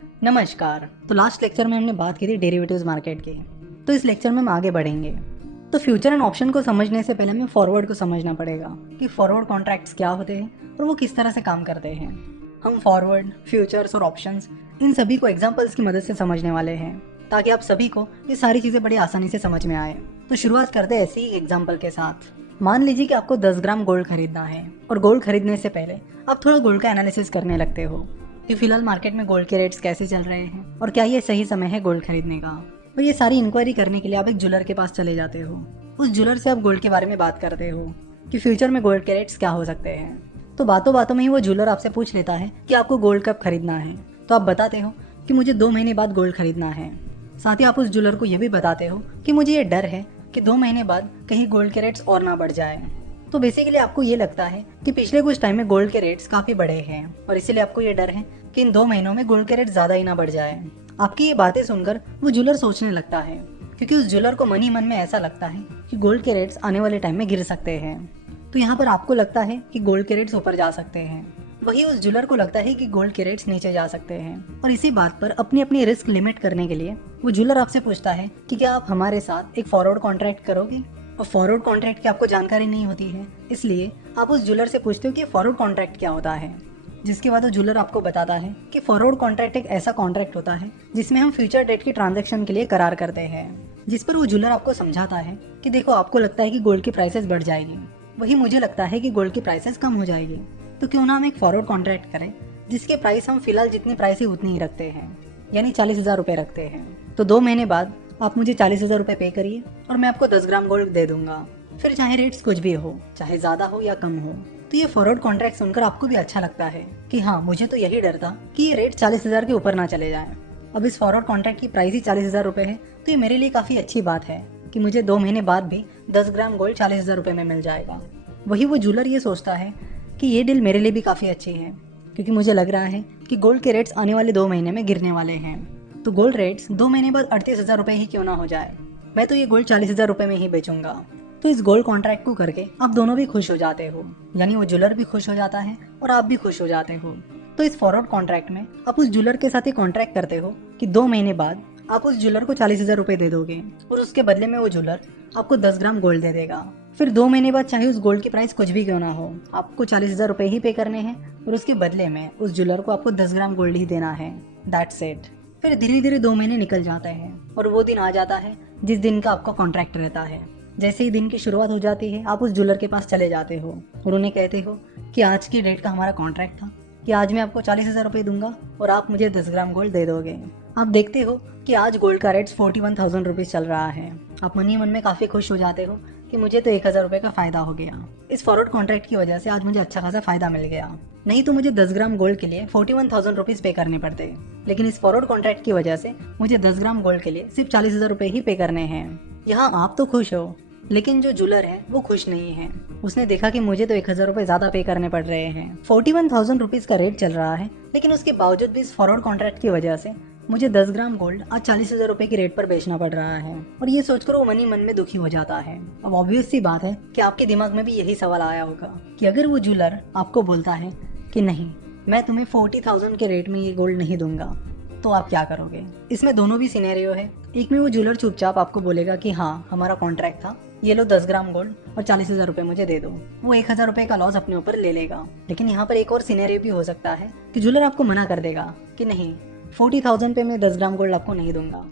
नमस्कार। तो last lecture में हमने बात की थी डेरिवेटिव्स मार्केट की। तो इस लेक्चर में हम आगे बढ़ेंगे। तो फ्यूचर एंड ऑप्शन को समझने से पहले हमें फॉरवर्ड को समझना पड़ेगा कि फॉरवर्ड कॉन्ट्रैक्ट्स क्या होते हैं और वो किस तरह से काम करते हैं। हम फॉरवर्ड, फ्यूचर्स और ऑप्शंस इन सभी को एग्जाम्पल्स की मदद से समझने वाले हैं ताकि आप सभी को ये सारी चीज़ें बड़ी आसानी से समझ में आए। तो शुरुआत करते हैं ऐसी ही एग्जाम्पल के साथ। मान लीजिए कि आपको 10 ग्राम गोल्ड खरीदना है और गोल्ड खरीदने से पहले आप थोड़ा गोल्ड का एनालिसिस करने लगते हो कि फिलहाल मार्केट में गोल्ड के रेट्स कैसे चल रहे हैं और क्या ये सही समय है गोल्ड खरीदने का। और ये सारी इंक्वायरी करने के लिए आप एक ज्वेलर के पास चले जाते हो। उस ज्वेलर से आप गोल्ड के बारे में बात करते हो कि फ्यूचर में गोल्ड के रेट्स क्या हो सकते हैं। तो बातों बातों में ही वो ज्वेलर आपसे पूछ लेता है कि आपको गोल्ड कब खरीदना है। तो आप बताते हो कि मुझे 2 महीने बाद गोल्ड खरीदना है। साथ ही आप उस ज्वेलर को यह भी बताते हो कि मुझे ये डर है कि 2 महीने बाद कहीं गोल्ड के रेट्स और ना बढ़ जाए। तो बेसिकली आपको ये लगता है कि पिछले कुछ टाइम में गोल्ड के रेट्स काफ़ी बढ़े हैं और इसीलिए आपको ये डर है कि इन 2 महीनों में गोल्ड के रेट ज़्यादा ही ना बढ़ जाए। आपकी ये बातें सुनकर वो ज्वेलर सोचने लगता है क्योंकि उस ज्वेलर को मन ही मन में ऐसा लगता है कि गोल्ड के रेट्स आने वाले टाइम में गिर सकते हैं। तो यहाँ पर आपको लगता है कि गोल्ड के रेट्स ऊपर जा सकते हैं, वही उस ज्वेलर को लगता है कि गोल्ड के रेट्स नीचे जा सकते हैं। और इसी बात पर अपनी अपनी रिस्क लिमिट करने के लिए वो ज्वेलर आपसे पूछता है कि क्या आप हमारे साथ एक फॉरवर्ड कॉन्ट्रैक्ट करोगे। और फॉरवर्ड कॉन्ट्रैक्ट की आपको जानकारी नहीं होती है, इसलिए आप उस ज्वेलर से पूछते हो कि फॉरवर्ड कॉन्ट्रैक्ट क्या होता है। जिसके बाद वो ज्वेलर आपको बताता है कि फॉरवर्ड कॉन्ट्रैक्ट एक ऐसा कॉन्ट्रैक्ट होता है जिसमें हम फ्यूचर डेट की ट्रांजैक्शन के लिए करार करते हैं। जिस पर वो ज्वेलर आपको समझाता है कि देखो, आपको लगता है कि गोल्ड की प्राइसेस बढ़ जाएगी, वही मुझे लगता है कि गोल्ड की प्राइसेस कम हो जाएगी। तो क्यों ना हम एक फॉरवर्ड कॉन्ट्रैक्ट करें जिसके प्राइस हम फिलहाल जितनी प्राइस है उतनी ही रखते हैं, यानी 40,000 रुपये रखते हैं। तो 2 महीने बाद आप मुझे 40,000 रुपये पे करिए और मैं आपको 10 ग्राम गोल्ड दे दूंगा। फिर चाहे रेट्स कुछ भी हो, चाहे ज़्यादा हो या कम हो। तो ये फॉरवर्ड कॉन्ट्रैक्ट सुनकर आपको भी अच्छा लगता है कि हाँ, मुझे तो यही डर था कि ये रेट 40,000 के ऊपर ना चले जाए। अब इस फॉरवर्ड कॉन्ट्रैक्ट की प्राइस ही 40,000 रुपये है, तो ये मेरे लिए काफ़ी अच्छी बात है कि मुझे 2 महीने बाद भी 10 ग्राम गोल्ड 40,000 रुपये में मिल जाएगा। वही वो ज्वेलर ये सोचता है कि ये डील मेरे लिए भी काफ़ी अच्छी है क्योंकि मुझे लग रहा है कि गोल्ड के रेट्स आने वाले 2 महीने में गिरने वाले हैं। तो गोल्ड रेट्स 2 महीने बाद 38,000 रुपये ही क्यों ना हो जाए, मैं तो ये गोल्ड 40,000 रुपये में ही बेचूंगा। तो इस गोल्ड कॉन्ट्रैक्ट को करके आप दोनों भी खुश हो जाते हो, यानी वो ज्वेलर भी खुश हो जाता है और आप भी खुश हो जाते हो। तो इस फॉरवर्ड कॉन्ट्रैक्ट में आप उस ज्वेलर के साथ ही कॉन्ट्रैक्ट करते हो कि 2 महीने बाद आप उस ज्वेलर को 40,000 रुपये दे दोगे और उसके बदले में वो ज्वेलर आपको 10 ग्राम गोल्ड दे देगा। फिर 2 महीने बाद चाहे उस गोल्ड की प्राइस कुछ भी क्यों ना हो, आपको 40,000 रुपये ही पे करने हैं और उसके बदले में उस ज्वेलर को आपको 10 ग्राम गोल्ड ही देना है। That's it. फिर धीरे धीरे 2 महीने निकल जाते हैं और वो दिन आ जाता है जिस दिन का आपका कॉन्ट्रैक्ट रहता है। जैसे ही दिन की शुरुआत हो जाती है, आप उस ज्वेलर के पास चले जाते हो और उन्हें कहते हो कि आज की डेट का हमारा कॉन्ट्रैक्ट था कि आज मैं आपको 40,000 रुपये दूंगा और आप मुझे 10 ग्राम गोल्ड दे दोगे। आप देखते हो कि आज गोल्ड का रेट 41,000 रुपीज़ चल रहा है। आप मन ही मन में काफ़ी खुश हो जाते हो कि मुझे तो 1,000 रुपये का फ़ायदा हो गया। इस फॉरवर्ड कॉन्ट्रैक्ट की वजह से आज मुझे अच्छा खासा फ़ायदा मिल गया, नहीं तो मुझे 10 ग्राम गोल्ड के लिए 41,000 रुपीज़ पे करने पड़ते। लेकिन इस फॉरवर्ड कॉन्ट्रैक्ट की वजह से मुझे 10 ग्राम गोल्ड के लिए सिर्फ 40,000 रुपये ही पे करने हैं। यहाँ आप तो खुश हो, लेकिन जो ज्वेलर है वो खुश नहीं है। उसने देखा कि मुझे तो 1,000 रुपये ज़्यादा पे करने पड़ रहे हैं। 41,000 रुपीज़ का रेट चल रहा है, लेकिन उसके बावजूद भी इस फॉरवर्ड कॉन्ट्रैक्ट की वजह से मुझे 10 ग्राम गोल्ड आज 40,000 रुपये की रेट पर बेचना पड़ रहा है। और ये सोचकर वो मन ही मन में दुखी हो जाता है। अब ऑब्वियस सी बात है कि आपके दिमाग में भी यही सवाल आया होगा कि अगर वो ज्वेलर आपको बोलता है कि नहीं, मैं तुम्हें 40,000 के रेट में ये गोल्ड नहीं दूंगा, तो आप क्या करोगे। इसमें दोनों भी सिनेरियो है। एक में वो ज्वेलर चुपचाप आपको बोलेगा कि हाँ, हमारा कॉन्ट्रैक्ट था, ये लो 10 ग्राम गोल्ड और 40,000 रुपये मुझे दे दो। वो 1,000 रुपये का लॉस अपने ऊपर ले लेगा। लेकिन यहाँ पर एक और सिनेरियो भी हो सकता है कि ज्वेलर आपको मना कर देगा कि नहीं, 40,000 पे मैं 10 ग्राम गोल्ड आपको नहीं दूंगा।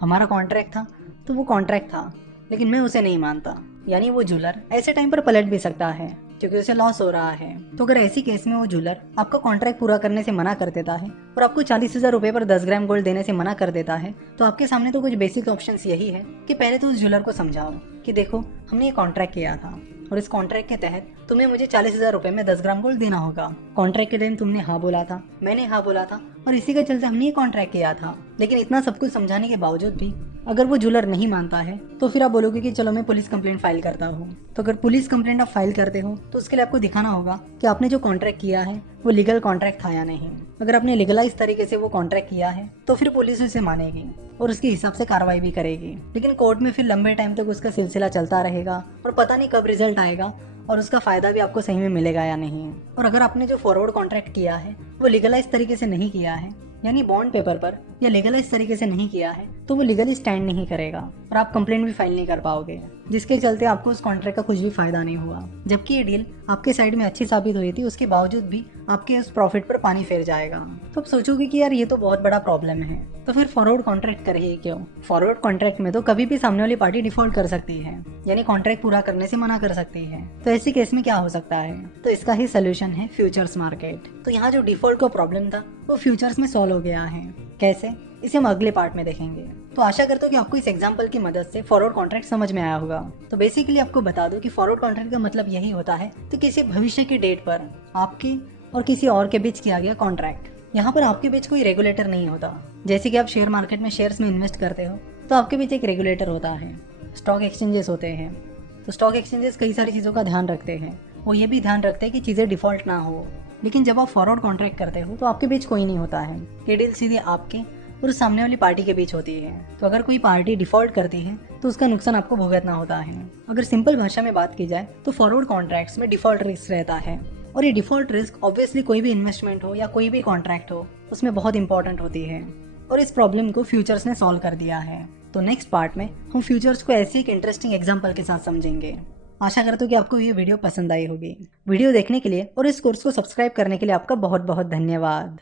हमारा कॉन्ट्रैक्ट था तो वो कॉन्ट्रैक्ट था, लेकिन मैं उसे नहीं मानता। यानी वो ज्वेलर ऐसे टाइम पर पलट भी सकता है क्योंकि उसे लॉस हो रहा है। तो अगर ऐसी केस में वो ज्वेलर आपका कॉन्ट्रैक्ट पूरा करने से मना कर देता है और आपको 40,000 रुपये पर 10 ग्राम गोल्ड देने से मना कर देता है, तो आपके सामने तो कुछ बेसिक ऑप्शंस यही है कि पहले तो उस ज्वेलर को समझाओ कि देखो, हमने ये कॉन्ट्रैक्ट किया था और इस कॉन्ट्रैक्ट के तहत तुम्हें मुझे 40,000 रुपये में 10 ग्राम गोल्ड देना होगा। कॉन्ट्रैक्ट के दिन तुमने हाँ बोला था, मैंने हाँ बोला था और इसी के चलते हमने ये कॉन्ट्रैक्ट किया था। लेकिन इतना सब कुछ समझाने के बावजूद भी अगर वो ज्वेलर नहीं मानता है, तो फिर आप बोलोगे कि चलो मैं पुलिस कंप्लेंट फाइल करता हूँ। तो अगर पुलिस कंप्लेंट आप फाइल करते हो तो उसके लिए आपको दिखाना होगा कि आपने जो कॉन्ट्रैक्ट किया है वो लीगल कॉन्ट्रैक्ट था या नहीं। अगर आपने लीगलाइज तरीके से वो कॉन्ट्रैक्ट किया है तो फिर पुलिस उसे मानेगी और उसके हिसाब से कार्रवाई भी करेगी। लेकिन कोर्ट में फिर लंबे टाइम तक उसका सिलसिला चलता रहेगा और पता नहीं कब रिजल्ट आएगा और उसका फ़ायदा भी आपको सही में मिलेगा या नहीं। और अगर आपने जो फॉरवर्ड कॉन्ट्रैक्ट किया है वो लीगलाइज तरीके से नहीं किया है यानी बॉन्ड पेपर पर या लीगलाइज तरीके से नहीं किया है तो वो लीगली स्टैंड नहीं करेगा और आप कंप्लेंट भी फाइल नहीं कर पाओगे, जिसके चलते आपको उस कॉन्ट्रैक्ट का कुछ भी फायदा नहीं हुआ। जबकि ये डील आपके साइड में अच्छी साबित हुई थी, उसके बावजूद भी आपके उस प्रॉफिट पर पानी फेर जाएगा। तो आप सोचोगे कि यार ये तो बहुत बड़ा प्रॉब्लम है, तो फिर फॉरवर्ड कॉन्ट्रैक्ट करिए क्यों। फॉरवर्ड कॉन्ट्रैक्ट में तो कभी भी सामने वाली पार्टी डिफॉल्ट कर सकती है, यानी कॉन्ट्रैक्ट पूरा करने से मना कर सकती है। तो ऐसे केस में क्या हो सकता है, तो इसका ही सोल्यूशन है फ्यूचर्स मार्केट। तो यहाँ जो डिफॉल्ट का प्रॉब्लम था वो फ्यूचर्स में सॉल्व हो गया है। कैसे, इसे हम अगले पार्ट में देखेंगे। तो आशा करता हूँ कि आपको इस एग्जांपल की मदद से फॉरवर्ड कॉन्ट्रैक्ट समझ में आया होगा। तो बेसिकली आपको बता दूं कि फॉरवर्ड कॉन्ट्रैक्ट का मतलब यही होता है कि किसी भविष्य की डेट पर आपकी और किसी और के बीच किया गया कॉन्ट्रैक्ट। यहाँ पर आपके बीच कोई रेगुलेटर नहीं होता। जैसे कि आप शेयर मार्केट में शेयर्स में इन्वेस्ट करते हो तो आपके बीच एक रेगुलेटर होता है, स्टॉक एक्सचेंजेस होते हैं। तो स्टॉक एक्सचेंजेस कई सारी चीज़ों का ध्यान रखते हैं, वो ये भी ध्यान रखते हैं कि चीज़ें डिफॉल्ट ना हो। लेकिन जब आप फॉरवर्ड कॉन्ट्रैक्ट करते हो तो आपके बीच कोई नहीं होता है, ये डील सीधे आपके और सामने वाली पार्टी के बीच होती है। तो अगर कोई पार्टी डिफॉल्ट करती है तो उसका नुकसान आपको भुगतना होता है। अगर सिंपल भाषा में बात की जाए तो फॉरवर्ड कॉन्ट्रैक्ट्स में डिफॉल्ट रिस्क रहता है, और ये डिफॉल्ट रिस्क ऑब्वियसली कोई भी इन्वेस्टमेंट हो या कोई भी कॉन्ट्रैक्ट हो उसमें बहुत इंपॉर्टेंट होती है, और इस प्रॉब्लम को फ्यूचर्स ने सॉल्व कर दिया है। तो नेक्स्ट पार्ट में हम फ्यूचर्स को ऐसे एक इंटरेस्टिंग एग्जाम्पल के साथ समझेंगे। आशा करता हूँ कि आपको ये वीडियो पसंद आई होगी। वीडियो देखने के लिए और इस कोर्स को सब्सक्राइब करने के लिए आपका बहुत बहुत धन्यवाद।